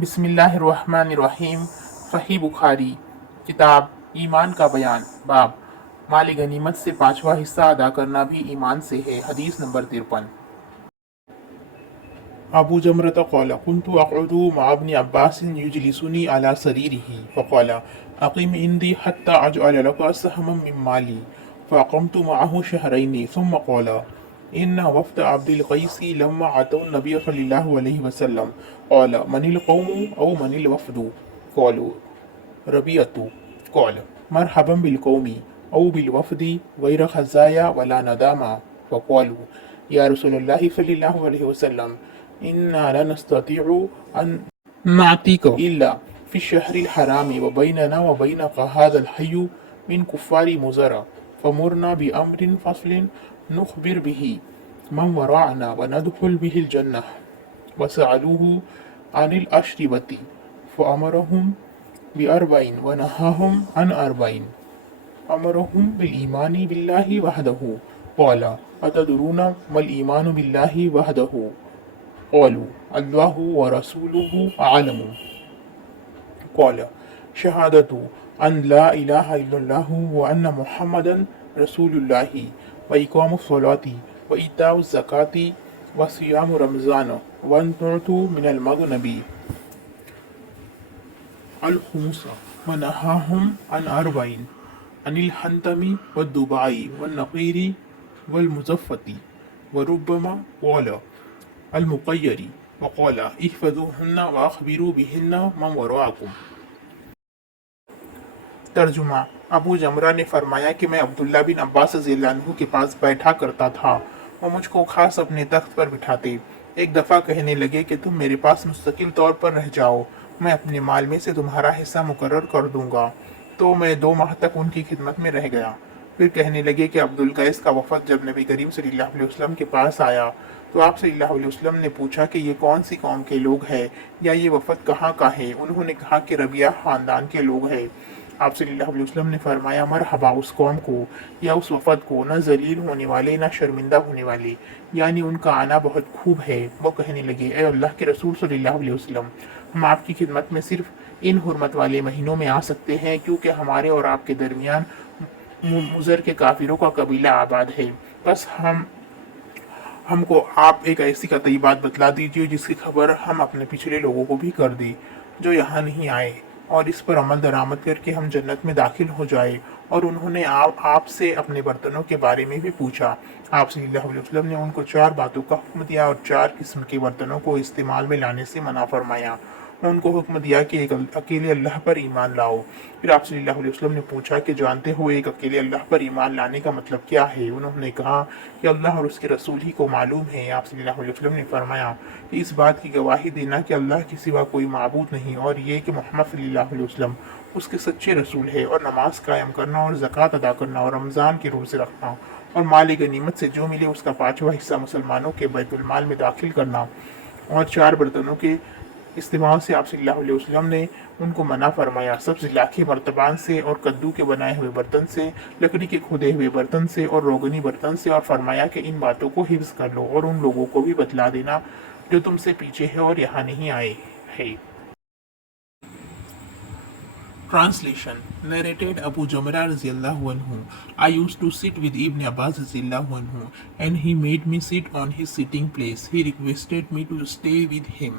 بسم اللہ الرحمن الرحیم۔ صحیح بخاری کتاب ایمان کا بیان، باب مال غنیمت سے پانچواں حصہ ادا کرنا بھی ایمان سے ہے۔ حدیث نمبر 53۔ ابو جمرۃ قال كنت اقعد مع ابن عباس يجلسني على سريره فقال اقم عندي حتى اجعل لك سهما من مالي فاقمت معه شهرين ثم قال ان وفد عبد القيس لما اتوا النبي صلى الله عليه وسلم قال من القوم او من الوفد قالوا ربيعة قال مرحبا بالقوم او بالوفد غير خزايا ولا ندامة فقالوا يا رسول الله صلى الله عليه وسلم إنا لا نستطيع أن نعطيك إلا في الشهر الحرام وبيننا وبينك هذا الحي من كفار مزرع فمرنا بأمر فصل نخبر به من وراءنا وندخل به الجنة وسألوه عن الأشربة فأمرهم بأربعين ونهاهم عن أربعين أمرهم بالإيمان بالله وحده قال أتدرون ما الإيمان بالله وحده قالوا الله ورسوله أعلم قال شهادة أن لا إله إلا الله وأن محمدا رسول الله وإقام الصلاة وإيتاء الزكاة وصيام رمضان وأن تعطوا من المغنم الخمس ونهاهم عن أربعين عن الحنتم والدباء والنقير والمزفة وربما قال المقير وقال احفظوهن واخبروا بهن من وراءكم۔ ترجمہ: ابو جمرہ نے فرمایا کہ میں عبداللہ بن عباس رضی اللہ عنہ کے پاس بیٹھا کرتا تھا، وہ مجھ کو خاص اپنے تخت پر بٹھاتے۔ ایک دفعہ کہنے لگے کہ تم میرے پاس مستقل طور پر رہ جاؤ، میں اپنے مال میں سے تمہارا حصہ مقرر کر دوں گا۔ تو میں 2 ماہ تک ان کی خدمت میں رہ گیا۔ پھر کہنے لگے کہ عبدالقیس کا وفد جب نبی کریم صلی اللہ علیہ وسلم کے پاس آیا تو آپ صلی اللہ علیہ وسلم نے پوچھا کہ یہ کون سی قوم کے لوگ ہیں یا یہ وفد کہاں کا ہے؟ انہوں نے کہا کہ ربیعہ خاندان کے لوگ ہیں۔ آپ صلی اللہ علیہ وسلم نے فرمایا مرحبا اس قوم کو یا اس وفد کو، نہ ذلیل ہونے والے نہ شرمندہ ہونے والے، یعنی ان کا آنا بہت خوب ہے۔ وہ کہنے لگے اے اللہ کے رسول صلی اللہ علیہ وسلم، ہم آپ کی خدمت میں صرف ان حرمت والے مہینوں میں آ سکتے ہیں کیونکہ ہمارے اور آپ کے درمیان مضر کے کافروں کا قبیلہ آباد ہے۔ بس ہم کو آپ ایک ایسی قطعی بات بتلا دیجیے جس کی خبر ہم اپنے پچھلے لوگوں کو بھی کر دیں جو یہاں نہیں آئے، اور اس پر عمل درآمد کر کے ہم جنت میں داخل ہو جائے۔ اور انہوں نے آپ سے اپنے برتنوں کے بارے میں بھی پوچھا۔ آپ صلی اللہ علیہ وسلم نے ان کو 4 باتوں کا حکم دیا اور 4 قسم کے برتنوں کو استعمال میں لانے سے منع فرمایا۔ ان کو حکم دیا کہ ایک اکیلے اللہ پر ایمان لاؤ۔ پھر آپ صلی اللہ علیہ وسلم نے پوچھا کہ جانتے ہو ایک اکیلے اللہ پر ایمان لانے کا مطلب کیا ہے؟ انہوں نے کہا کہ اللہ اور اس کے رسول ہی کو معلوم ہے۔ آپ صلی اللہ علیہ وسلم نے فرمایا کہ اس بات کی گواہی دینا کہ اللہ کے سوا کوئی معبود نہیں، اور یہ کہ محمد صلی اللہ علیہ وسلم اس کے سچے رسول ہے، اور نماز قائم کرنا اور زکوٰۃ ادا کرنا اور رمضان کے روزے رکھنا اور مال غنیمت سے جو ملے اس کا 5واں حصہ مسلمانوں کے بیت المال میں داخل کرنا، اور 4 برتنوں کے استعمال سے آپ صلی اللہ علیہ وسلم نے ان کو منع فرمایا، سبز لاکھے مرتبان سے اور کدو کے بنائے ہوئے برتن سے، لکڑی کے کھودے ہوئے برتن سے اور روغنی برتن سے، اور فرمایا کہ ان باتوں کو حفظ کر لو اور ان لوگوں کو بھی بتلا دینا جو تم سے پیچھے ہے اور یہاں نہیں آئے ہے۔ Translation: Narrated Abu Jamrah radiyallahu anhu, I used to sit with Ibn Abbas radiyallahu anhu, and he made me sit on his sitting place. He requested me to stay with him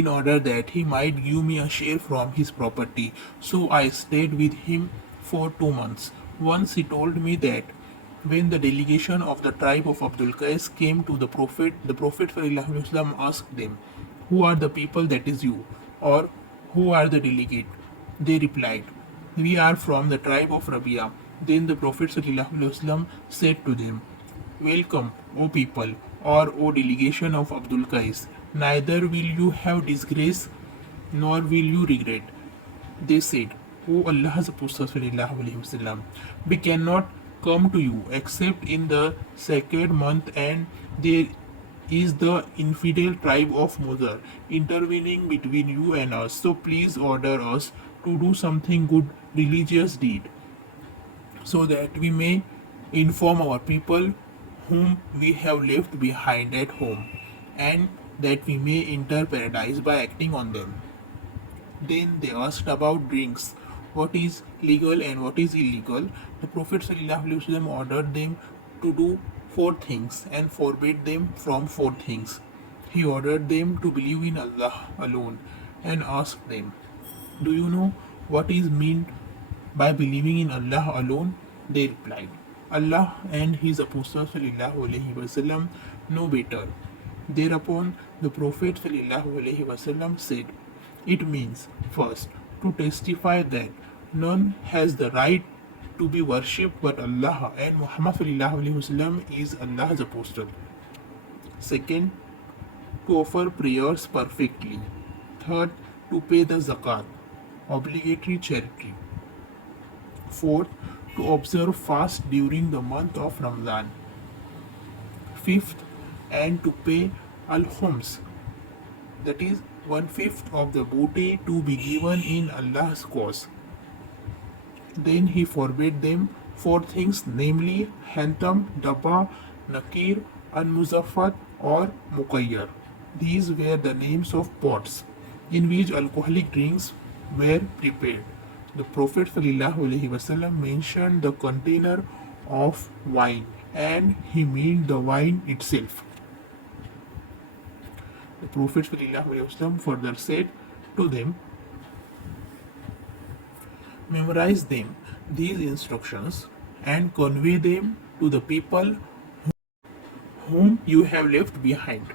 in order that he might give me a share from his property. So I stayed with him for 2 months. Once he told me that when the delegation of the tribe of Abdul Qais came to the Prophet sallallahu alaihi wasallam asked them, "Who are the people that is you?" or "Who are the delegate?" They replied, "We are from the tribe of Rabi'a." Then the Prophet ﷺ said to them, "Welcome, O people, or O delegation of Abdul Qais. Neither will you have disgrace, nor will you regret." They said, "O Allah's Prophet ﷺ, we cannot come to you except in the sacred month, and there is the infidel tribe of Mudar intervening between you and us. So please order us to do something good religious deed, so that we may inform our people whom we have left behind at home, and that we may enter paradise by acting on them." Then they asked about drinks, what is legal and what is illegal. The Prophet ﷺ ordered them to do four things and forbade them from four things. He ordered them to believe in Allah alone and asked them, do you know what is meant by believing in Allah alone? They replied, Allah and His Apostle ﷺ know better. Thereupon the Prophet ﷺ said, it means, first, to testify that none has the right to be worshipped but Allah and Muhammad ﷺ is Allah's apostle. Second, to offer prayers perfectly. Third, to pay the zakat, obligatory charity. Fourth, to observe fast during the month of Ramadan. Fifth, and to pay al-khums, that is 1/5 of the booty to be given in Allah's cause. Then he forbade them four things, namely Hantam, Dabba, Nakir, Al-Muzaffat or Muqayyar. These were the names of pots in which alcoholic drinks were prepared. The Prophet ﷺ mentioned the container of wine and he meant the wine itself. The Prophet ﷺ further said to them, memorize them, these instructions, and convey them to the people whom you have left behind.